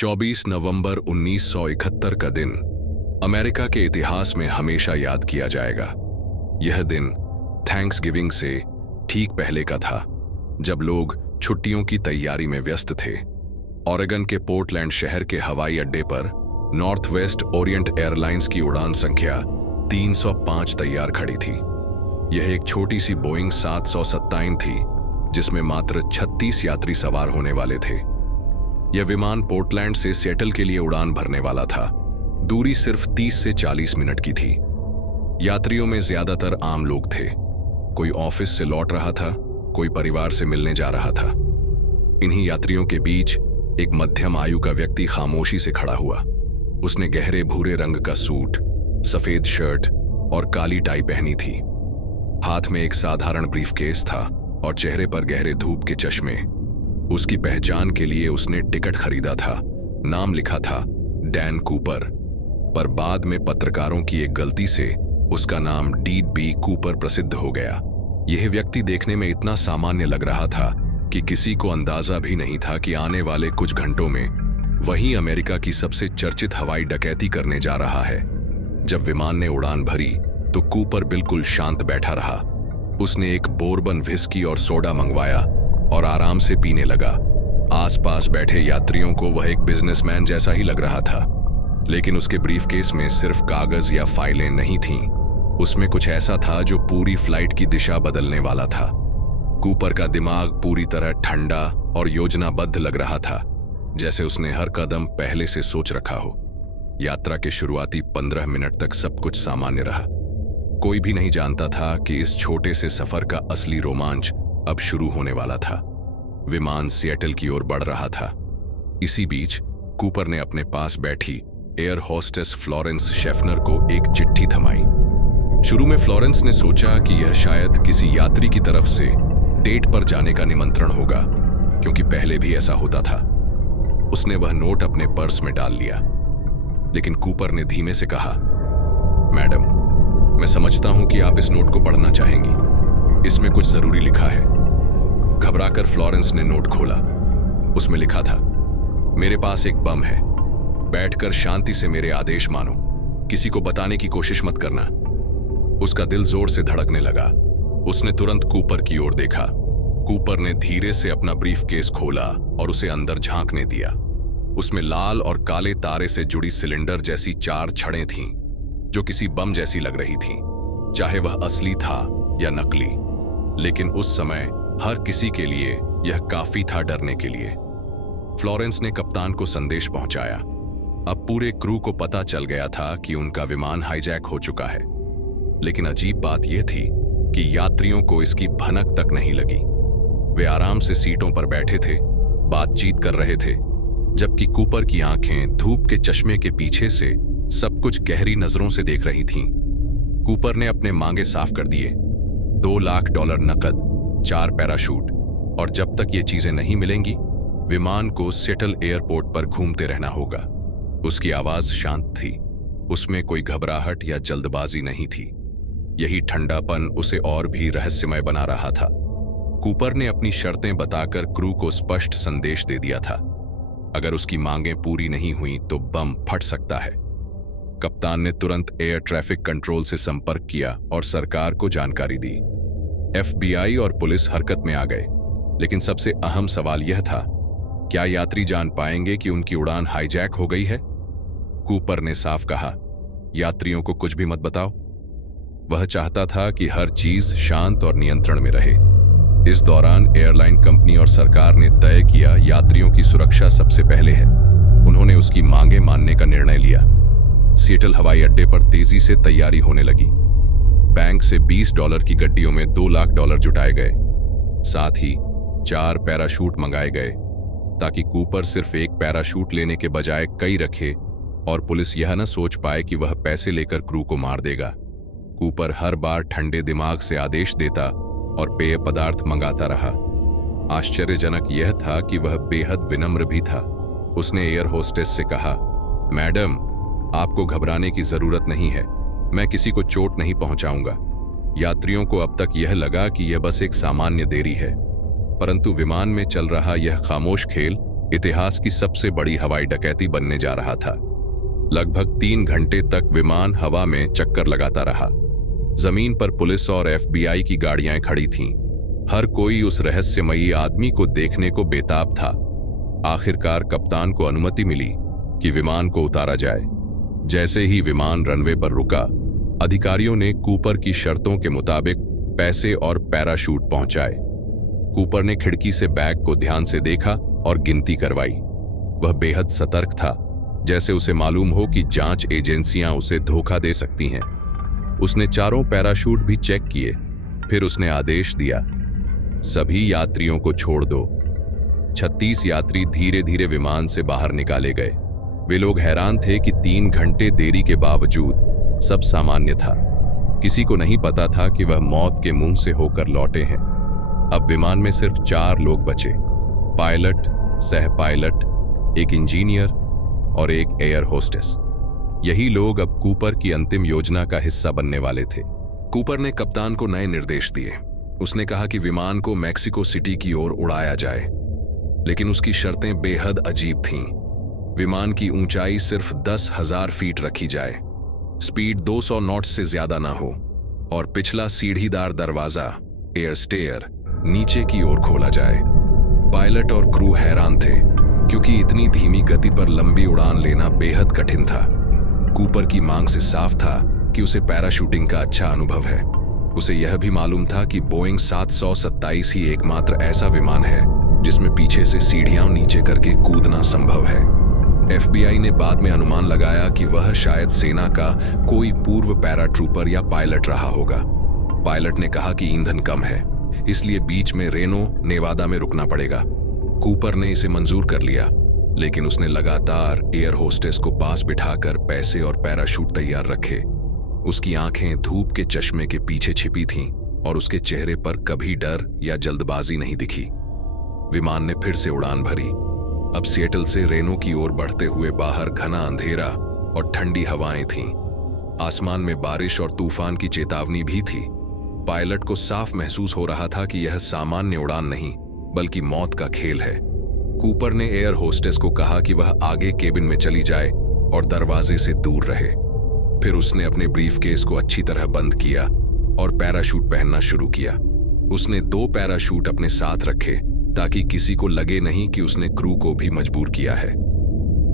24 नवंबर 1971 का दिन अमेरिका के इतिहास में हमेशा याद किया जाएगा। यह दिन थैंक्सगिविंग से ठीक पहले का था, जब लोग छुट्टियों की तैयारी में व्यस्त थे। ओरेगन के पोर्टलैंड शहर के हवाई अड्डे पर नॉर्थ वेस्ट ओरिएंट एयरलाइंस की उड़ान संख्या 305 तैयार खड़ी थी। यह एक छोटी सी बोइंग 727 थी, जिसमें मात्र 36 यात्री सवार होने वाले थे। यह विमान पोर्टलैंड से सिएटल के लिए उड़ान भरने वाला था। दूरी सिर्फ 30 से 40 मिनट की थी। यात्रियों में ज्यादातर आम लोग थे। कोई ऑफिस से लौट रहा था, कोई परिवार से मिलने जा रहा था। इन्हीं यात्रियों के बीच एक मध्यम आयु का व्यक्ति खामोशी से खड़ा हुआ। उसने गहरे भूरे रंग का सूट, सफेद शर्ट और काली टाई पहनी थी। हाथ में एक साधारण ब्रीफकेस था और चेहरे पर गहरे धूप के चश्मे। उसकी पहचान के लिए उसने टिकट खरीदा था। नाम लिखा था डैन कूपर, पर बाद में पत्रकारों की एक गलती से उसका नाम डीड बी कूपर प्रसिद्ध हो गया। यह व्यक्ति देखने में इतना सामान्य लग रहा था कि किसी को अंदाजा भी नहीं था कि आने वाले कुछ घंटों में वही अमेरिका की सबसे चर्चित हवाई डकैती करने जा रहा है। जब विमान ने उड़ान भरी तो कूपर बिल्कुल शांत बैठा रहा। उसने एक बोरबन व्हिस्की और सोडा मंगवाया और आराम से पीने लगा। आसपास बैठे यात्रियों को वह एक बिजनेसमैन जैसा ही लग रहा था, लेकिन उसके ब्रीफकेस में सिर्फ कागज या फाइलें नहीं थीं। उसमें कुछ ऐसा था जो पूरी फ्लाइट की दिशा बदलने वाला था। कूपर का दिमाग पूरी तरह ठंडा और योजनाबद्ध लग रहा था, जैसे उसने हर कदम पहले से सोच रखा हो। यात्रा के शुरुआती 15 मिनट तक सब कुछ सामान्य रहा। कोई भी नहीं जानता था कि इस छोटे से सफर का असली रोमांच अब शुरू होने वाला था। विमान सिएटल की ओर बढ़ रहा था। इसी बीच कूपर ने अपने पास बैठी एयर होस्टेस फ्लोरेंस शेफनर को एक चिट्ठी थमाई। शुरू में फ्लोरेंस ने सोचा कि यह शायद किसी यात्री की तरफ से डेट पर जाने का निमंत्रण होगा, क्योंकि पहले भी ऐसा होता था। उसने वह नोट अपने पर्स में डाल लिया, लेकिन कूपर ने धीमे से कहा, मैडम, मैं समझता हूं कि आप इस नोट को पढ़ना चाहेंगी। इसमें कुछ जरूरी लिखा है। घबराकर फ्लोरेंस ने नोट खोला। उसमें लिखा था, मेरे पास एक बम है। बैठकर शांति से मेरे आदेश मानो। किसी को बताने की कोशिश मत करना। उसका दिल जोर से धड़कने लगा। उसने तुरंत कूपर की ओर देखा। कूपर ने धीरे से अपना ब्रीफकेस खोला और उसे अंदर झांकने दिया। उसमें लाल और काले तारे से जुड़ी सिलेंडर जैसी 4 छड़ें थीं, जो किसी बम जैसी लग रही थीं, चाहे वह असली था या नकली। लेकिन उस समय हर किसी के लिए यह काफी था डरने के लिए। फ्लोरेंस ने कप्तान को संदेश पहुंचाया। अब पूरे क्रू को पता चल गया था कि उनका विमान हाईजैक हो चुका है। लेकिन अजीब बात यह थी कि यात्रियों को इसकी भनक तक नहीं लगी। वे आराम से सीटों पर बैठे थे, बातचीत कर रहे थे, जबकि कूपर की आंखें धूप के चश्मे के पीछे से सब कुछ गहरी नजरों से देख रही थीं। कूपर ने अपने मांगे साफ कर दिए। $2 लाख नकद, 4 पैराशूट, और जब तक ये चीजें नहीं मिलेंगी, विमान को सिएटल एयरपोर्ट पर घूमते रहना होगा। उसकी आवाज शांत थी। उसमें कोई घबराहट या जल्दबाजी नहीं थी। यही ठंडापन उसे और भी रहस्यमय बना रहा था। कूपर ने अपनी शर्तें बताकर क्रू को स्पष्ट संदेश दे दिया था। अगर उसकी मांगें पूरी नहीं हुई तो बम फट सकता है। कप्तान ने तुरंत एयर ट्रैफिक कंट्रोल से संपर्क किया और सरकार को जानकारी दी। FBI और पुलिस हरकत में आ गए। लेकिन सबसे अहम सवाल यह था, क्या यात्री जान पाएंगे कि उनकी उड़ान हाईजैक हो गई है? कूपर ने साफ कहा, यात्रियों को कुछ भी मत बताओ। वह चाहता था कि हर चीज शांत और नियंत्रण में रहे। इस दौरान एयरलाइन कंपनी और सरकार ने तय किया, यात्रियों की सुरक्षा सबसे पहले है। उन्होंने उसकी मांगे मानने का निर्णय लिया। सिएटल हवाई अड्डे पर तेजी से तैयारी होने लगी। बैंक से $20 की गड्डियों में $2 लाख जुटाए गए। साथ ही 4 पैराशूट मंगाए गए, ताकि कूपर सिर्फ एक पैराशूट लेने के बजाय कई रखे और पुलिस यह न सोच पाए कि वह पैसे लेकर क्रू को मार देगा। कूपर हर बार ठंडे दिमाग से आदेश देता और पेय पदार्थ मंगाता रहा। आश्चर्यजनक यह था कि वह बेहद विनम्र भी था। उसने एयर होस्टेस से कहा, मैडम, आपको घबराने की जरूरत नहीं है। मैं किसी को चोट नहीं पहुंचाऊंगा। यात्रियों को अब तक यह लगा कि यह बस एक सामान्य देरी है, परंतु विमान में चल रहा यह खामोश खेल इतिहास की सबसे बड़ी हवाई डकैती बनने जा रहा था। लगभग 3 घंटे तक विमान हवा में चक्कर लगाता रहा। जमीन पर पुलिस और FBI की गाड़ियां खड़ी थीं। हर कोई उस रहस्यमयी आदमी को देखने को बेताब था। आखिरकार कप्तान को अनुमति मिली कि विमान को उतारा जाए। जैसे ही विमान रनवे पर रुका, अधिकारियों ने कूपर की शर्तों के मुताबिक पैसे और पैराशूट पहुंचाए। कूपर ने खिड़की से बैग को ध्यान से देखा और गिनती करवाई। वह बेहद सतर्क था, जैसे उसे मालूम हो कि जांच एजेंसियां उसे धोखा दे सकती हैं। उसने चारों पैराशूट भी चेक किए। फिर उसने आदेश दिया, सभी यात्रियों को छोड़ दो। 36 यात्री धीरे धीरे विमान से बाहर निकाले गए। वे लोग हैरान थे कि 3 घंटे देरी के बावजूद सब सामान्य था। किसी को नहीं पता था कि वह मौत के मुंह से होकर लौटे हैं। अब विमान में सिर्फ 4 लोग बचे, पायलट, सह पायलट, एक इंजीनियर और एक एयर होस्टेस। यही लोग अब कूपर की अंतिम योजना का हिस्सा बनने वाले थे। कूपर ने कप्तान को नए निर्देश दिए। उसने कहा कि विमान को मैक्सिको सिटी की ओर उड़ाया जाए, लेकिन उसकी शर्तें बेहद अजीब थीं। विमान की ऊंचाई सिर्फ 10,000 फीट रखी जाए, स्पीड 200 नॉट से ज्यादा ना हो और पिछला सीढ़ीदार दरवाजा, एयर स्टेयर, नीचे की ओर खोला जाए। पायलट और क्रू हैरान थे, क्योंकि इतनी धीमी गति पर लंबी उड़ान लेना बेहद कठिन था। कूपर की मांग से साफ था कि उसे पैराशूटिंग का अच्छा अनुभव है। उसे यह भी मालूम था कि बोइंग 727 ही एकमात्र ऐसा विमान है जिसमें पीछे से सीढ़ियां नीचे करके कूदना संभव है। FBI ने बाद में अनुमान लगाया कि वह शायद सेना का कोई पूर्व पैराट्रूपर या पायलट रहा होगा। पायलट ने कहा कि ईंधन कम है, इसलिए बीच में रेनो, नेवादा में रुकना पड़ेगा। कूपर ने इसे मंजूर कर लिया, लेकिन उसने लगातार एयर होस्टेस को पास बिठाकर पैसे और पैराशूट तैयार रखे। उसकी आंखें धूप के चश्मे के पीछे छिपी थीं और उसके चेहरे पर कभी डर या जल्दबाजी नहीं दिखी। विमान ने फिर से उड़ान भरी। अब सिएटल से रेनो की ओर बढ़ते हुए बाहर घना अंधेरा और ठंडी हवाएं थीं। आसमान में बारिश और तूफान की चेतावनी भी थी। पायलट को साफ महसूस हो रहा था कि यह सामान्य उड़ान नहीं, बल्कि मौत का खेल है। कूपर ने एयर होस्टेस को कहा कि वह आगे केबिन में चली जाए और दरवाजे से दूर रहे। फिर उसने अपने ब्रीफकेस को अच्छी तरह बंद किया और पैराशूट पहनना शुरू किया। उसने 2 पैराशूट अपने साथ रखे ताकि किसी को लगे नहीं कि उसने क्रू को भी मजबूर किया है।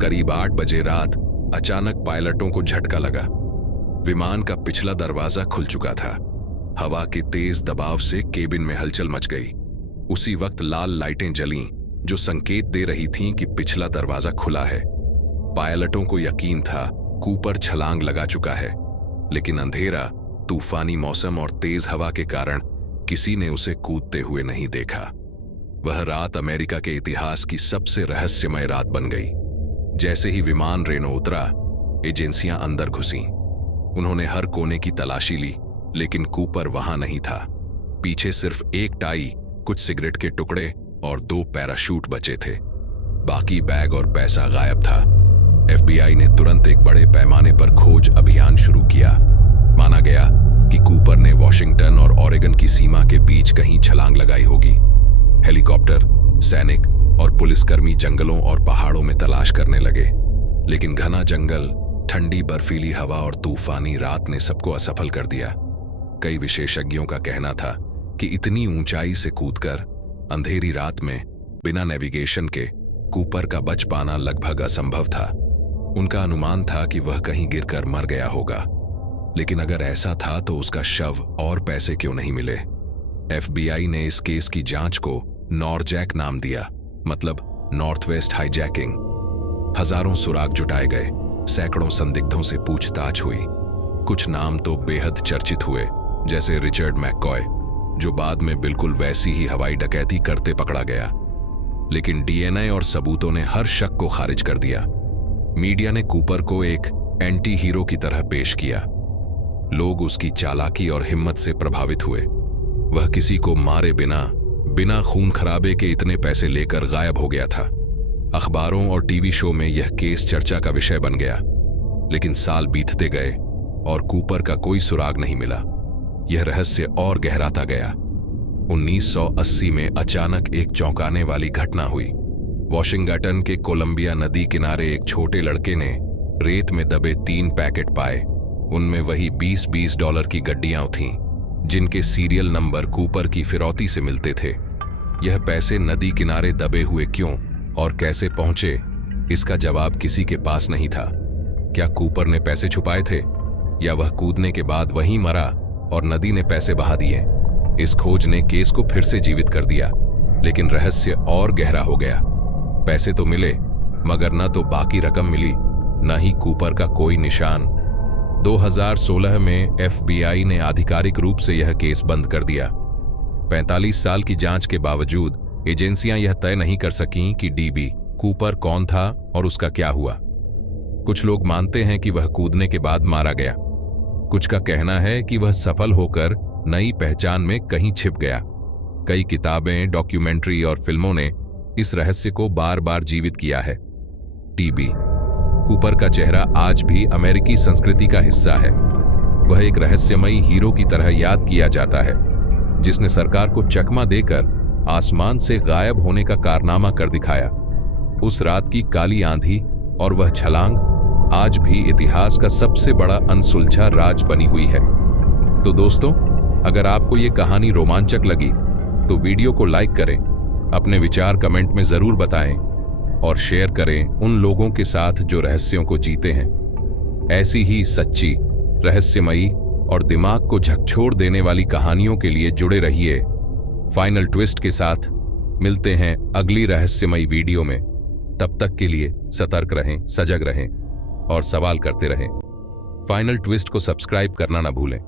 करीब 8 बजे रात अचानक पायलटों को झटका लगा। विमान का पिछला दरवाजा खुल चुका था। हवा के तेज दबाव से केबिन में हलचल मच गई। उसी वक्त लाल लाइटें जलीं, जो संकेत दे रही थीं कि पिछला दरवाजा खुला है। पायलटों को यकीन था कूपर छलांग लगा चुका है, लेकिन अंधेरा, तूफानी मौसम और तेज हवा के कारण किसी ने उसे कूदते हुए नहीं देखा। वह रात अमेरिका के इतिहास की सबसे रहस्यमय रात बन गई। जैसे ही विमान रेनो उतरा, एजेंसियां अंदर घुसीं। उन्होंने हर कोने की तलाशी ली, लेकिन कूपर वहां नहीं था। पीछे सिर्फ एक टाई, कुछ सिगरेट के टुकड़े और 2 पैराशूट बचे थे। बाकी बैग और पैसा गायब था। FBI ने तुरंत एक बड़े पैमाने पर खोज अभियान शुरू किया। माना गया कि कूपर ने वॉशिंगटन और ओरेगन की सीमा के बीच कहीं छलांग लगाई होगी। हेलीकॉप्टर, सैनिक और पुलिसकर्मी जंगलों और पहाड़ों में तलाश करने लगे, लेकिन घना जंगल, ठंडी बर्फीली हवा और तूफानी रात ने सबको असफल कर दिया। कई विशेषज्ञों का कहना था कि इतनी ऊंचाई से कूदकर अंधेरी रात में बिना नेविगेशन के कूपर का बच पाना लगभग असंभव था। उनका अनुमान था कि वह कहीं गिरकर मर गया होगा, लेकिन अगर ऐसा था तो उसका शव और पैसे क्यों नहीं मिले। FBI ने इस केस की जांच को नॉरजैक नाम दिया, मतलब नॉर्थ वेस्ट हाईजैकिंग। हजारों सुराग जुटाए गए, सैकड़ों संदिग्धों से पूछताछ हुई। कुछ नाम तो बेहद चर्चित हुए, जैसे रिचर्ड मैककॉय, जो बाद में बिल्कुल वैसी ही हवाई डकैती करते पकड़ा गया। लेकिन DNA और सबूतों ने हर शक को खारिज कर दिया। मीडिया ने कूपर को एक एंटी हीरो की तरह पेश किया। लोग उसकी चालाकी और हिम्मत से प्रभावित हुए। वह किसी को मारे बिना खून खराबे के इतने पैसे लेकर गायब हो गया था। अखबारों और टीवी शो में यह केस चर्चा का विषय बन गया। लेकिन साल बीतते गए और कूपर का कोई सुराग नहीं मिला। यह रहस्य और गहराता गया। 1980 में अचानक एक चौंकाने वाली घटना हुई। वॉशिंगटन के कोलंबिया नदी किनारे एक छोटे लड़के ने रेत में दबे 3 पैकेट पाए। उनमें वही $20 की गड्डियां थीं जिनके सीरियल नंबर कूपर की फिरौती से मिलते थे। यह पैसे नदी किनारे दबे हुए क्यों और कैसे पहुंचे, इसका जवाब किसी के पास नहीं था। क्या कूपर ने पैसे छुपाए थे या वह कूदने के बाद वहीं मरा और नदी ने पैसे बहा दिए? इस खोज ने केस को फिर से जीवित कर दिया, लेकिन रहस्य और गहरा हो गया। पैसे तो मिले मगर न तो बाकी रकम मिली, न ही कूपर का कोई निशान। 2016 में FBI ने आधिकारिक रूप से यह केस बंद कर दिया। 45 साल की जांच के बावजूद एजेंसियां यह तय नहीं कर सकीं कि DB कूपर कौन था और उसका क्या हुआ। कुछ लोग मानते हैं कि वह कूदने के बाद मारा गया, कुछ का कहना है कि वह सफल होकर नई पहचान में कहीं छिप गया। कई किताबें, डॉक्यूमेंट्री और फिल्मों ने इस रहस्य को बार बार जीवित किया है। DB कूपर का चेहरा आज भी अमेरिकी संस्कृति का हिस्सा है। वह एक रहस्यमयी हीरो की तरह याद किया जाता है, जिसने सरकार को चकमा देकर आसमान से गायब होने का कारनामा कर दिखाया। उस रात की काली आंधी और वह छलांग आज भी इतिहास का सबसे बड़ा अनसुलझा राज बनी हुई है। तो दोस्तों, अगर आपको ये कहानी रोमांचक लगी तो वीडियो को लाइक करें, अपने विचार कमेंट में जरूर बताएं और शेयर करें उन लोगों के साथ जो रहस्यों को जीते हैं। ऐसी ही सच्ची, रहस्यमयी और दिमाग को झकझोर देने वाली कहानियों के लिए जुड़े रहिए। फाइनल ट्विस्ट के साथ मिलते हैं अगली रहस्यमयी वीडियो में। तब तक के लिए सतर्क रहें, सजग रहें और सवाल करते रहें। फाइनल ट्विस्ट को सब्सक्राइब करना ना भूलें।